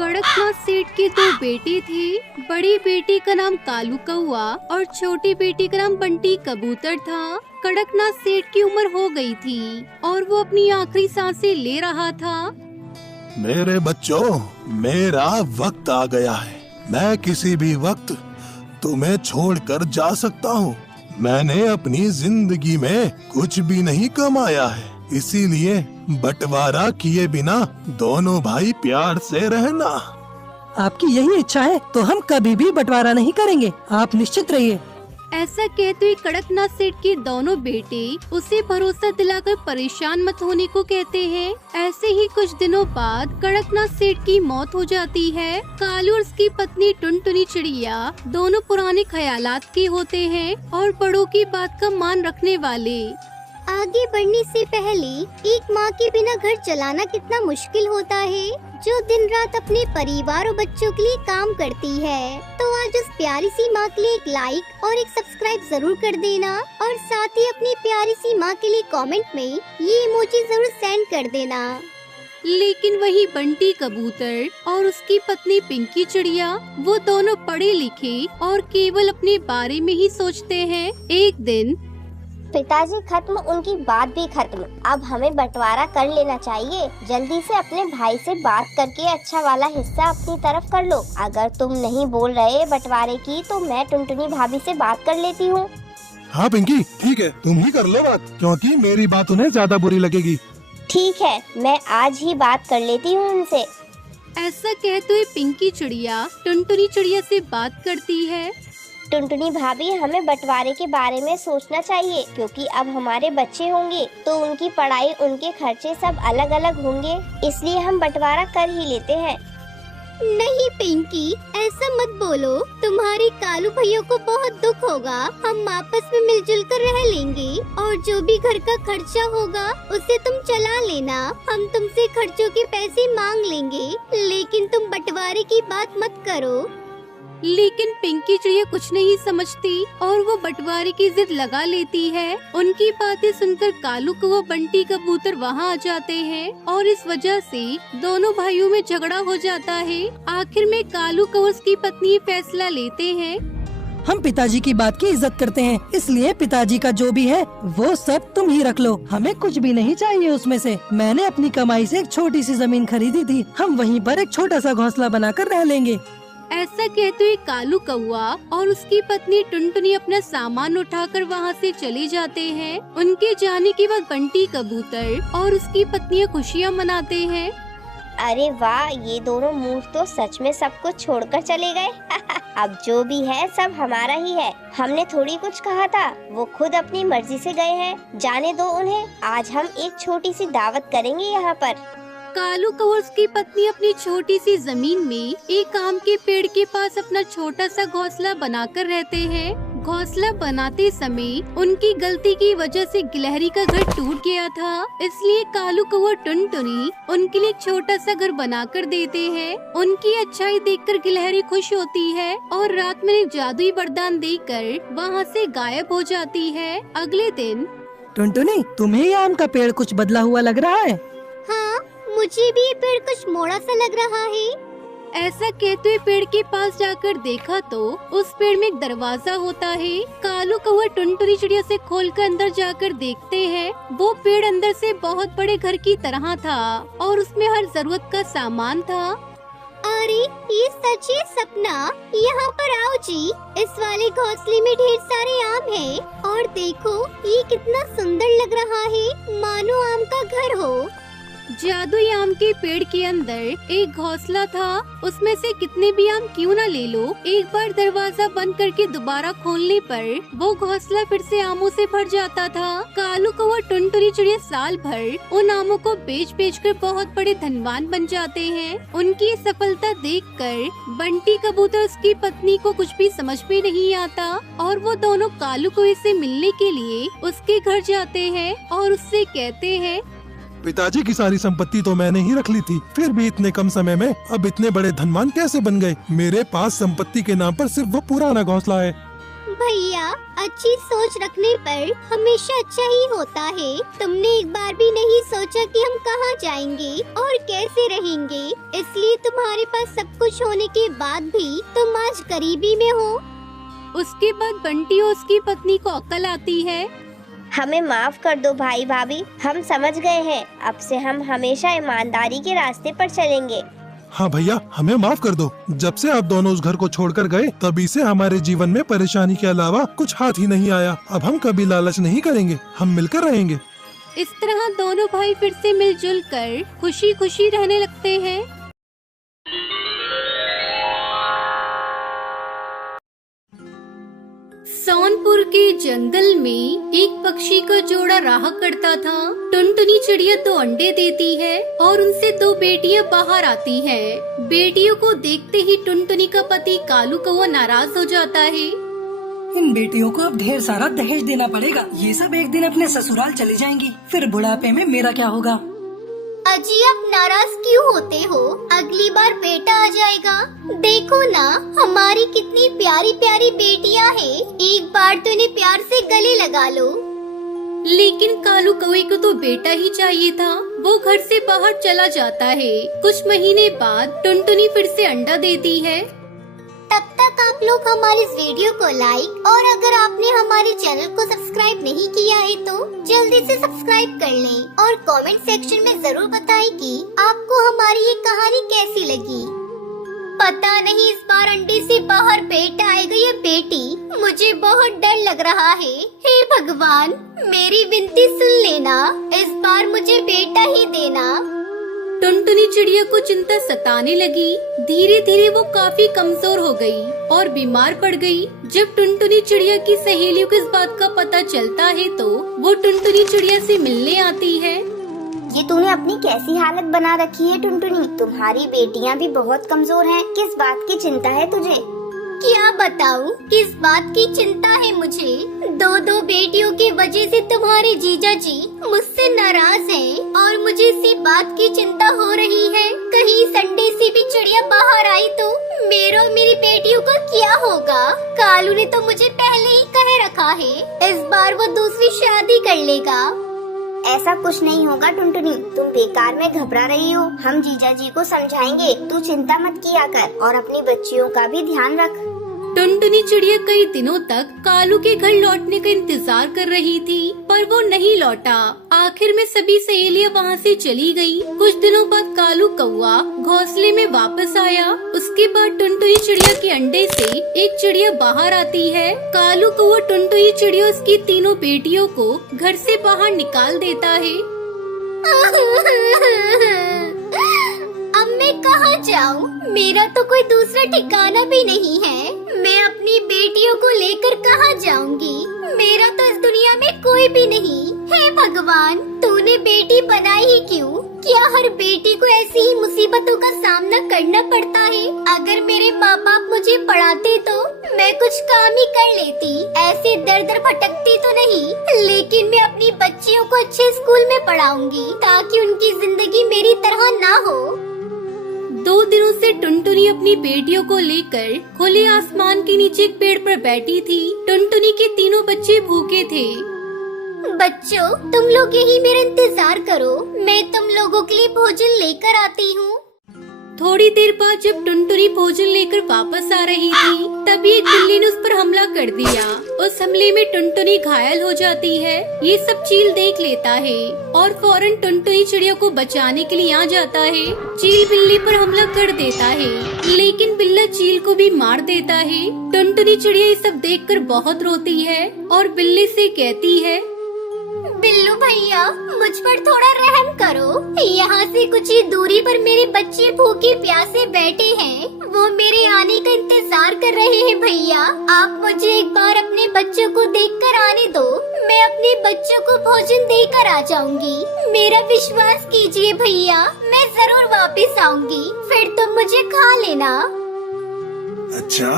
कड़कनाथ सेठ के दो बेटे थे। बड़ी बेटी का नाम कालू कौआ और छोटी बेटी का नाम बंटी कबूतर था। कड़कनाथ सेठ की उम्र हो गई थी और वो अपनी आखिरी सांसें ले रहा था। मेरे बच्चों, मेरा वक्त आ गया है। मैं किसी भी वक्त तुम्हें छोड़कर जा सकता हूँ। मैंने अपनी जिंदगी में कुछ भी नहीं कमाया है, इसीलिए बंटवारा किए बिना दोनों भाई प्यार से रहना। आपकी यही इच्छा है तो हम कभी भी बंटवारा नहीं करेंगे, आप निश्चित रहिए। ऐसा कहते हुए कड़कनाथ सेठ के दोनों बेटे उसे भरोसा दिलाकर परेशान मत होने को कहते हैं। ऐसे ही कुछ दिनों बाद कड़कनाथ सेठ की मौत हो जाती है। कालू और उसकी पत्नी टुनटुनी चिड़िया दोनों पुराने ख्यालात के होते हैं और बड़ों की बात का मान रखने वाले। आगे बढ़ने से पहले एक माँ के बिना घर चलाना कितना मुश्किल होता है, जो दिन रात अपने परिवार और बच्चों के लिए काम करती है। तो आज उस प्यारी सी माँ के लिए एक लाइक और एक सब्सक्राइब जरूर कर देना और साथ ही अपनी प्यारी सी माँ के लिए कमेंट में ये इमोजी जरूर सेंड कर देना। लेकिन वही बंटी कबूतर और उसकी पत्नी पिंकी चिड़िया, वो दोनों पढ़े लिखे और केवल अपने बारे में ही सोचते हैं। एक दिन पिताजी खत्म, उनकी बात भी खत्म। अब हमें बंटवारा कर लेना चाहिए। जल्दी से अपने भाई से बात करके अच्छा वाला हिस्सा अपनी तरफ कर लो। अगर तुम नहीं बोल रहे बंटवारे की तो मैं टुनटुनी भाभी से बात कर लेती हूँ। हाँ पिंकी, ठीक है, तुम ही कर लो बात, क्योंकि मेरी बात उन्हें ज्यादा बुरी लगेगी। ठीक है, मैं आज ही बात कर लेती हूँ उनसे। ऐसा कहते हुए पिंकी चिड़िया टुनटुनी चिड़िया से बात करती है। टुनटुनी भाभी, हमें बंटवारे के बारे में सोचना चाहिए, क्योंकि अब हमारे बच्चे होंगे तो उनकी पढ़ाई, उनके खर्चे सब अलग अलग होंगे, इसलिए हम बंटवारा कर ही लेते हैं। नहीं पिंकी, ऐसा मत बोलो। तुम्हारे कालू भैया को बहुत दुख होगा। हम आपस में मिलजुल कर रह लेंगे और जो भी घर का खर्चा होगा उसे तुम चला लेना। हम तुमसे खर्चों के पैसे मांग लेंगे, लेकिन तुम बंटवारे की बात मत करो। लेकिन पिंकी चिड़िया कुछ नहीं समझती और वो बंटवारे की जिद लगा लेती है। उनकी बातें सुनकर कालू कौआ बंटी कबूतर वहाँ आ जाते हैं और इस वजह से दोनों भाइयों में झगड़ा हो जाता है। आखिर में कालू कौआ उसकी पत्नी फैसला लेते हैं। हम पिताजी की बात की इज्जत करते हैं, इसलिए पिताजी का जो भी है वो सब तुम ही रख लो। हमें कुछ भी नहीं चाहिए उसमें से। मैंने अपनी कमाई से एक छोटी सी जमीन खरीदी थी, हम वहीं पर एक छोटा सा घोंसला बनाकर रह लेंगे। ऐसा कहते हुए कालू कौआ और उसकी पत्नी टुनटुनी अपना सामान उठाकर वहाँ से चले जाते हैं। उनके जाने के बाद बंटी कबूतर और उसकी पत्नियाँ खुशियाँ मनाते हैं। अरे वाह, ये दोनों मूर्ख तो सच में सब कुछ छोड़कर चले गए। अब जो भी है सब हमारा ही है। हमने थोड़ी कुछ कहा था, वो खुद अपनी मर्जी से गए हैं। जाने दो उन्हें। आज हम एक छोटी सी दावत करेंगे यहाँ पर। कालू कौआ और उसकी पत्नी अपनी छोटी सी जमीन में एक आम के पेड़ के पास अपना छोटा सा घोंसला बनाकर रहते हैं। घोंसला बनाते समय उनकी गलती की वजह से गिलहरी का घर टूट गया था, इसलिए कालू कौआ टुनटुनी उनके लिए एक छोटा सा घर बनाकर देते हैं। उनकी अच्छाई देखकर गिलहरी खुश होती है और रात में एक जादुई वरदान देकर वहाँ से गायब हो जाती है। अगले दिन टुनटुनी, तुम्हें ये आम का पेड़ कुछ बदला हुआ लग रहा है? हाँ, मुझे भी ये पेड़ कुछ मोड़ा सा लग रहा है। ऐसा कहते हुए पेड़ के पास जाकर देखा तो उस पेड़ में एक दरवाजा होता है। कालू कौआ टुनटुनी चिड़िया से खोलकर अंदर जाकर देखते हैं। वो पेड़ अंदर से बहुत बड़े घर की तरह था और उसमें हर जरूरत का सामान था। अरे ये सच है सपना। यहाँ पर आओ जी, इस वाले घोंसले में ढेर सारे आम हैं और देखो ये कितना सुंदर लग रहा है, मानो आम का घर हो। जादुई आम के पेड़ के अंदर एक घोंसला था। उसमें से कितने भी आम क्यों न ले लो, एक बार दरवाजा बंद करके दोबारा खोलने पर वो घोंसला फिर से आमों से भर जाता था। कालू कौआ टुनटुनी चिड़िया साल भर उन आमों को बेच बेच कर बहुत बड़े धनवान बन जाते हैं। उनकी सफलता देखकर बंटी कबूतर उसकी पत्नी को कुछ भी समझ में नहीं आता और वो दोनों कालू कौए से मिलने के लिए उसके घर जाते हैं और उससे कहते हैं, पिताजी की सारी संपत्ति तो मैंने ही रख ली थी, फिर भी इतने कम समय में अब इतने बड़े धनवान कैसे बन गए? मेरे पास संपत्ति के नाम पर सिर्फ वो पुराना घोंसला है। भैया, अच्छी सोच रखने पर हमेशा अच्छा ही होता है। तुमने एक बार भी नहीं सोचा कि हम कहाँ जाएंगे और कैसे रहेंगे, इसलिए तुम्हारे पास सब कुछ होने के बाद भी तुम आज गरीबी में हो। उसके बाद बंटी और उसकी पत्नी को अक्ल आती है। हमें माफ कर दो भाई भाभी, हम समझ गए हैं। अब से हम हमेशा ईमानदारी के रास्ते पर चलेंगे। हाँ भैया, हमें माफ कर दो। जब से आप दोनों उस घर को छोड़कर गए, तभी से हमारे जीवन में परेशानी के अलावा कुछ हाथ ही नहीं आया। अब हम कभी लालच नहीं करेंगे, हम मिलकर रहेंगे। इस तरह दोनों भाई फिर से मिलजुल कर खुशी खुशी रहने लगते हैं। सोनपुर के जंगल में एक पक्षी का जोड़ा रहा करता था। टुनटुनी चिड़िया 2 अंडे देती है और उनसे 2 बेटियां बाहर आती हैं। बेटियों को देखते ही टुनटुनी का पति कालू कौवा नाराज हो जाता है। इन बेटियों को अब ढेर सारा दहेज देना पड़ेगा। ये सब एक दिन अपने ससुराल चली जाएंगी, फिर बुढ़ापे में मेरा क्या होगा। अजी, आप नाराज क्यों होते हो? अगली बार बेटा आ जाएगा। देखो ना, हमारी कितनी प्यारी प्यारी बेटियां हैं। एक बार तो इन्हें प्यार से गले लगा लो। लेकिन कालू कौवे को तो बेटा ही चाहिए था। वो घर से बाहर चला जाता है। कुछ महीने बाद टुनटुनी फिर से अंडा देती है। तब तक आप लोग हमारे इस वीडियो को लाइक और अगर आपने हमारे चैनल को सब्सक्राइब नहीं किया है तो जल्दी से सब्सक्राइब कर लें और कमेंट सेक्शन में जरूर बताएं कि आपको हमारी ये कहानी कैसी लगी। पता नहीं इस बार अंडे से बाहर बेटा आएगा या बेटी, मुझे बहुत डर लग रहा है। हे भगवान, मेरी विनती सुन लेना, इस बार मुझे बेटा ही देना। टुनटुनी चिड़िया को चिंता सताने लगी। धीरे धीरे वो काफी कमजोर हो गई और बीमार पड़ गई। जब टुनटुनी चिड़िया की सहेलियों को इस बात का पता चलता है तो वो टुनटुनी चिड़िया से मिलने आती है। ये तूने अपनी कैसी हालत बना रखी है टुनटुनी? तुम्हारी बेटियां भी बहुत कमजोर हैं। किस बात की चिंता है तुझे? क्या बताऊं किस बात की चिंता है मुझे? 2 बेटियों की वजह से तुम्हारे जीजा जी मुझसे नाराज हैं और मुझे इसी बात की चिंता हो रही है। कहीं संडे से भी चिड़िया बाहर आई तो मेरे और मेरी बेटियों का क्या होगा? कालू ने तो मुझे पहले ही कह रखा है, इस बार वो दूसरी शादी कर लेगा। ऐसा कुछ नहीं होगा टुनटुनी, तुम बेकार में घबरा रही हो। हम जीजा जी को समझाएंगे, तू चिंता मत किया कर और अपनी बच्चियों का भी ध्यान रख। टुनटुनी चिड़िया कई दिनों तक कालू के घर लौटने का इंतजार कर रही थी, पर वो नहीं लौटा। आखिर में सभी सहेलियां वहाँ से चली गई। कुछ दिनों बाद कालू कौवा घोंसले में वापस आया। उसके बाद टुनटुनी चिड़िया के अंडे से एक चिड़िया बाहर आती है। कालू कौवा टुनटुनी चिड़िया उसकी 3 बेटियों को घर से बाहर निकाल देता है। अब मैं कहाँ जाऊँ? मेरा तो कोई दूसरा ठिकाना भी नहीं है। मैं अपनी बेटियों को लेकर कहाँ जाऊँगी? मेरा तो इस दुनिया में कोई भी नहीं। हे भगवान, तूने बेटी बनाई ही क्यों? क्या हर बेटी को ऐसी ही मुसीबतों का सामना करना पड़ता है? अगर मेरे माँ बाप मुझे पढ़ाते तो मैं कुछ काम ही कर लेती, ऐसे दर दर भटकती तो नहीं। लेकिन मैं अपनी बच्चियों को अच्छे स्कूल में पढ़ाऊंगी ताकि उनकी जिंदगी मेरी तरह ना हो। 2 दिनों से टुनटुनी अपनी बेटियों को लेकर खुले आसमान के नीचे एक पेड़ पर बैठी थी। टुनटुनी के 3 बच्चे भूखे थे। बच्चों, तुम लोग यही मेरा इंतजार करो, मैं तुम लोगों के लिए भोजन लेकर आती हूँ। थोड़ी देर बाद जब टुनटुनी भोजन लेकर वापस आ रही थी, तभी एक बिल्ली ने उस पर हमला कर दिया। उस हमले में टुनटुनी घायल हो जाती है। ये सब चील देख लेता है और फौरन टुनटुनी चिड़िया को बचाने के लिए आ जाता है। चील बिल्ली पर हमला कर देता है, लेकिन बिल्ला चील को भी मार देता है। टुनटुनी चिड़िया ये सब देखकर बहुत रोती है और बिल्ली से कहती है, बिल्लू भैया, मुझ पर थोड़ा रहम करो। यहाँ से कुछ ही दूरी पर मेरे बच्चे भूखे प्यासे बैठे हैं। वो मेरे आने का इंतजार कर रहे हैं। भैया, आप मुझे एक बार अपने बच्चों को देखकर आने दो। मैं अपने बच्चों को भोजन देकर आ जाऊंगी। मेरा विश्वास कीजिए भैया, मैं जरूर वापस आऊंगी, फिर तुम मुझे खा लेना। अच्छा,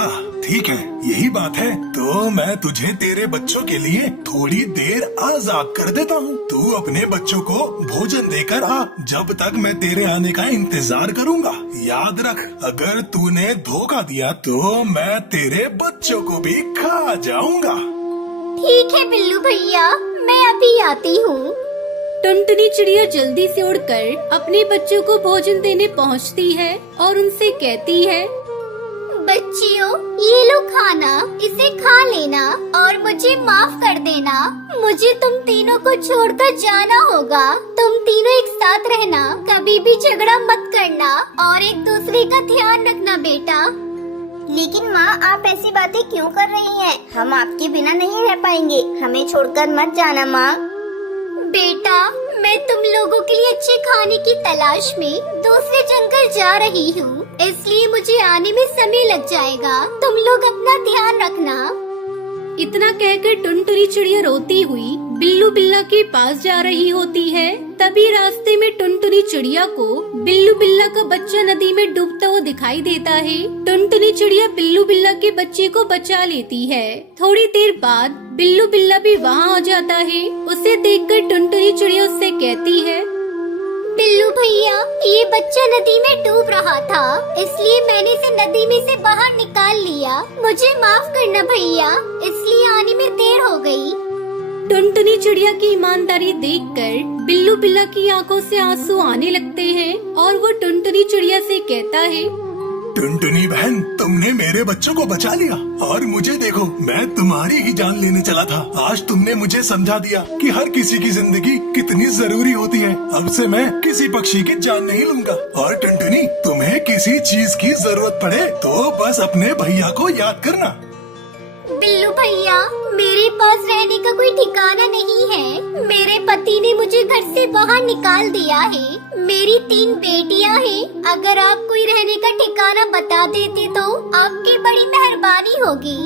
ठीक है, यही बात है तो मैं तुझे तेरे बच्चों के लिए थोड़ी देर आजाद कर देता हूँ। तू अपने बच्चों को भोजन देकर आ, जब तक मैं तेरे आने का इंतजार करूँगा। याद रख, अगर तूने धोखा दिया तो मैं तेरे बच्चों को भी खा जाऊँगा। ठीक है बिल्लू भैया, मैं अभी आती हूँ। टुनटुनी चिड़िया जल्दी से उड़कर अपने बच्चों को भोजन देने पहुंचती है और उनसे कहती है, बच्चियों ये लो खाना, इसे खा लेना और मुझे माफ कर देना। मुझे तुम तीनों को छोड़कर जाना होगा। तुम तीनों एक साथ रहना, कभी भी झगड़ा मत करना और एक दूसरे का ध्यान रखना बेटा। लेकिन माँ, आप ऐसी बातें क्यों कर रही हैं? हम आपके बिना नहीं रह पाएंगे, हमें छोड़कर मत जाना माँ। बेटा, मैं तुम लोगों के लिए अच्छे खाने की तलाश में दूसरे जंगल जा रही हूँ, इसलिए मुझे आने में समय लग जाएगा। तुम लोग अपना ध्यान रखना। इतना कहकर टुनटुनी चिड़िया रोती हुई बिल्लू बिल्ला के पास जा रही होती है। तभी रास्ते में टुनटुनी चिड़िया को बिल्लू बिल्ला का बच्चा नदी में डूबता हुआ दिखाई देता है। टुनटुनी चिड़िया बिल्लू बिल्ला के बच्चे को बचा लेती है। थोड़ी देर बाद बिल्लू बिल्ला भी वहाँ आ जाता है। उसे देखकर टुनटुनी चिड़िया उससे कहती है, बिल्लू भैया, ये बच्चा नदी में डूब रहा था, इसलिए मैंने इसे नदी में से बाहर निकाल लिया। मुझे माफ करना भैया, इसलिए आने में देर हो गई। टुनटुनी चिड़िया की ईमानदारी देखकर बिल्लू बिल्ला की आंखों से आंसू आने लगते हैं और वो टुनटुनी चिड़िया से कहता है, टुनटुनी बहन, तुमने मेरे बच्चों को बचा लिया और मुझे देखो, मैं तुम्हारी ही जान लेने चला था। आज तुमने मुझे समझा दिया कि हर किसी की जिंदगी कितनी जरूरी होती है। अब से मैं किसी पक्षी की जान नहीं लूंगा। और टुनटुनी, तुम्हें किसी चीज की जरूरत पड़े तो बस अपने भैया को याद करना। बिल्लू भैया, मेरे पास रहने का कोई ठिकाना नहीं है। मेरे पति ने मुझे घर से बाहर निकाल दिया है। मेरी 3 बेटियां हैं। अगर आप कोई रहने का ठिकाना बता देते तो आपकी बड़ी मेहरबानी होगी।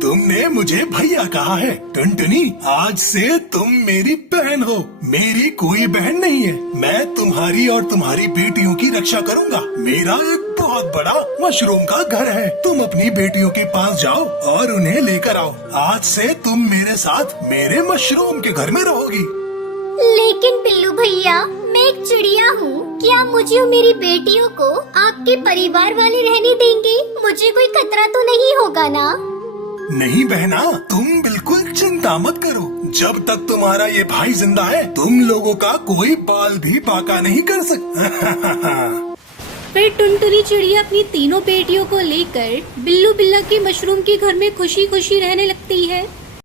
तुमने मुझे भैया कहा है। टुनटुनी, आज से तुम मेरी बहन हो। मेरी कोई बहन नहीं है। मैं तुम्हारी और तुम्हारी बेटियों की रक्षा करूंगा। मेरा एक बहुत बड़ा मशरूम का घर है। तुम अपनी बेटियों के पास जाओ और उन्हें लेकर आओ। आज से तुम मेरे साथ मेरे मशरूम के घर में रहोगी। लेकिन बिल्लू भैया, मैं एक चिड़िया हूँ। क्या मुझे और मेरी बेटियों को आपके परिवार वाले रहने देंगे? मुझे कोई खतरा तो नहीं होगा ना? नहीं बहना, तुम बिल्कुल चिंता मत करो। जब तक तुम्हारा ये भाई जिंदा है, तुम लोगों का कोई बाल भी बाका नहीं कर सकता। फिर टुनटुनी चिड़िया अपनी तीनों बेटियों को लेकर बिल्लू बिल्ला के मशरूम के घर में खुशी खुशी रहने लगती है।